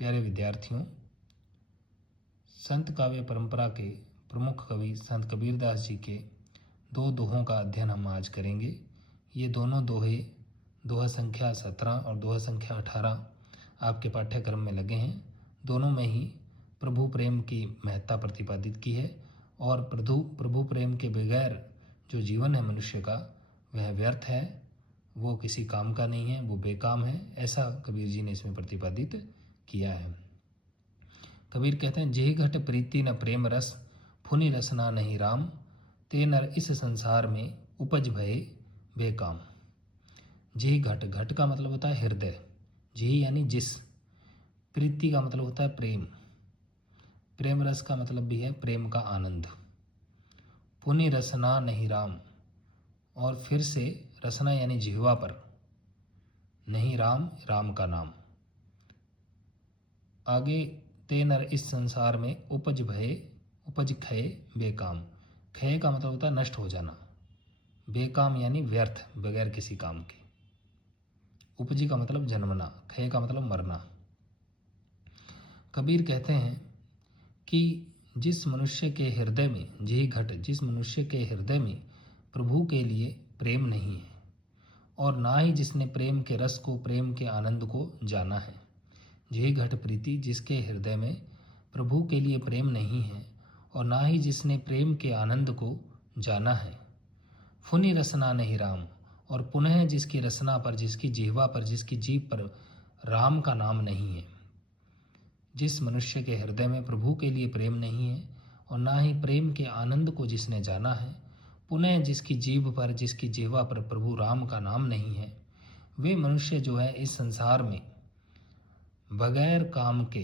प्यारे विद्यार्थियों, संत काव्य परंपरा के प्रमुख कवि संत कबीरदास जी के दो दोहों का अध्ययन हम आज करेंगे। ये दोनों दोहे दोहा संख्या 17 और दोहा संख्या 18 आपके पाठ्यक्रम में लगे हैं। दोनों में ही प्रभु प्रेम की महत्ता प्रतिपादित की है और प्रभु प्रेम के बगैर जो जीवन है मनुष्य का वह व्यर्थ है, वो किसी काम का नहीं है, वो बेकाम है। ऐसा कबीर जी ने इसमें प्रतिपादित किया है। कबीर कहते हैं, जेहि घट प्रीति न प्रेम रस, फुनि रसना नहीं राम, ते नर इस संसार में उपज भये बेकाम। जेहि घट, घट का मतलब होता है हृदय, जेहि यानी जिस, प्रीति का मतलब होता है प्रेम, प्रेम रस का मतलब भी है प्रेम का आनंद। फुनि रसना नहीं राम, और फिर से रसना यानी जिह्वा पर, नहीं राम, राम का नाम। आगे ते नर इस संसार में उपज भये, उपज खये बेकाम। खय का मतलब होता है नष्ट हो जाना, बेकाम यानी व्यर्थ, बगैर किसी काम के। उपजी का मतलब जन्मना, खय का मतलब मरना। कबीर कहते हैं कि जिस मनुष्य के हृदय में, जेहि घट, जिस मनुष्य के हृदय में प्रभु के लिए प्रेम नहीं है और ना ही जिसने प्रेम के रस को, प्रेम के आनंद को जाना है। जेहि घट प्रीति, जिसके हृदय में प्रभु के लिए प्रेम नहीं है और ना ही जिसने प्रेम के आनंद को जाना है। फुनि रसना नहीं राम, और पुनः जिसकी रसना पर, जिसकी जिह्वा पर, जिसकी जीभ पर राम का नाम नहीं है। जिस मनुष्य के हृदय में प्रभु के लिए प्रेम नहीं है और ना ही प्रेम के आनंद को जिसने जाना है, पुनः जिसकी जीभ पर, जिसकी जिह्वा पर प्रभु राम का नाम नहीं है, वे मनुष्य जो है इस संसार में बगैर काम के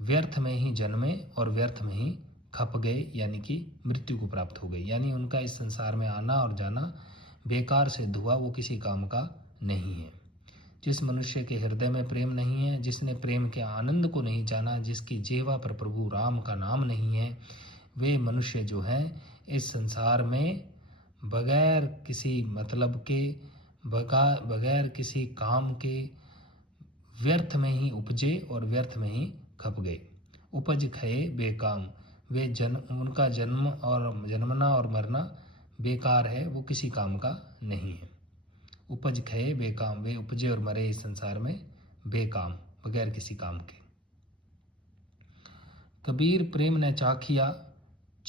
व्यर्थ में ही जन्मे और व्यर्थ में ही खप गए, यानी कि मृत्यु को प्राप्त हो गई। यानी उनका इस संसार में आना और जाना बेकार सिद्ध हुआ, वो किसी काम का नहीं है। जिस मनुष्य के हृदय में प्रेम नहीं है, जिसने प्रेम के आनंद को नहीं जाना, जिसकी जिह्वा पर प्रभु राम का नाम नहीं है, वे मनुष्य जो हैं इस संसार में बगैर किसी मतलब के, बगैर किसी काम के व्यर्थ में ही उपजे और व्यर्थ में ही खप गए। उपज खये बेकाम, वे उनका जन्म और जन्मना और मरना बेकार है, वो किसी काम का नहीं है। उपज खये बेकाम, वे उपजे और मरे इस संसार में बेकाम, बगैर किसी काम के। कबीर प्रेम ने चाखिया,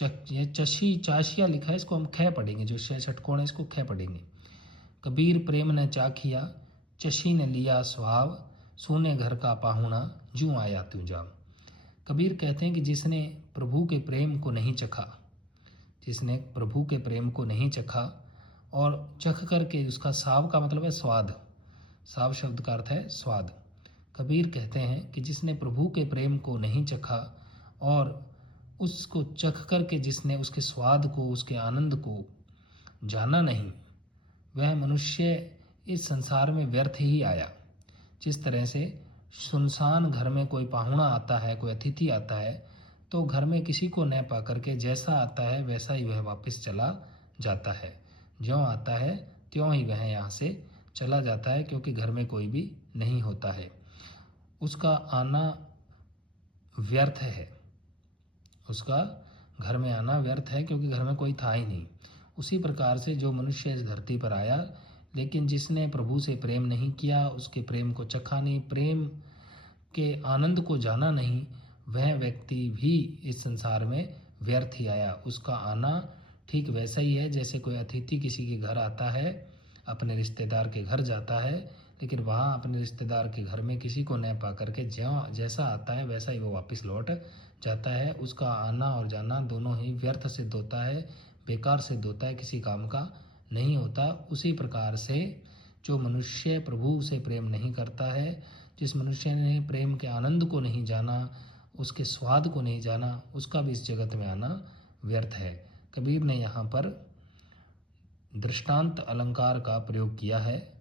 ये चशी चाशिया लिखा है, इसको हम ख पढ़ेंगे, जो षटकोण है इसको ख पढ़ेंगे। कबीर प्रेम ने चाखिया, चशी ने लिया स्वाव, सोने घर का पाहुणा जूं आया त्यों जाम। कबीर कहते हैं कि जिसने प्रभु के प्रेम को नहीं चखा, जिसने प्रभु के प्रेम को नहीं चखा और चख करके, उसका साव का मतलब है स्वाद, साव शब्द का अर्थ है स्वाद। कबीर कहते हैं कि जिसने प्रभु के प्रेम को नहीं चखा और उसको चख करके जिसने उसके स्वाद को, उसके आनंद को जाना नहीं, वह मनुष्य इस संसार में व्यर्थ ही आया। जिस तरह से सुनसान घर में कोई पाहुणा आता है, कोई अतिथि आता है, तो घर में किसी को न पा करके जैसा आता है वैसा ही वह वापस चला जाता है। ज्यों आता है त्यों ही वह यहाँ से चला जाता है, क्योंकि घर में कोई भी नहीं होता है। उसका आना व्यर्थ है, उसका घर में आना व्यर्थ है, क्योंकि घर में कोई था ही नहीं। उसी प्रकार से जो मनुष्य इस धरती पर आया, लेकिन जिसने प्रभु से प्रेम नहीं किया, उसके प्रेम को चखा नहीं, प्रेम के आनंद को जाना नहीं, वह व्यक्ति भी इस संसार में व्यर्थ ही आया। उसका आना ठीक वैसा ही है जैसे कोई अतिथि किसी के घर आता है, अपने रिश्तेदार के घर जाता है, लेकिन वहाँ अपने रिश्तेदार के घर में किसी को न पा करके जैसा आता है वैसा ही वो वापस लौट जाता है। उसका आना और जाना दोनों ही व्यर्थ सिद्ध होता है, बेकार सिद्ध होता है, किसी काम का नहीं होता। उसी प्रकार से जो मनुष्य प्रभु से प्रेम नहीं करता है, जिस मनुष्य ने प्रेम के आनंद को नहीं जाना, उसके स्वाद को नहीं जाना, उसका भी इस जगत में आना व्यर्थ है। कबीर ने यहाँ पर दृष्टांत अलंकार का प्रयोग किया है।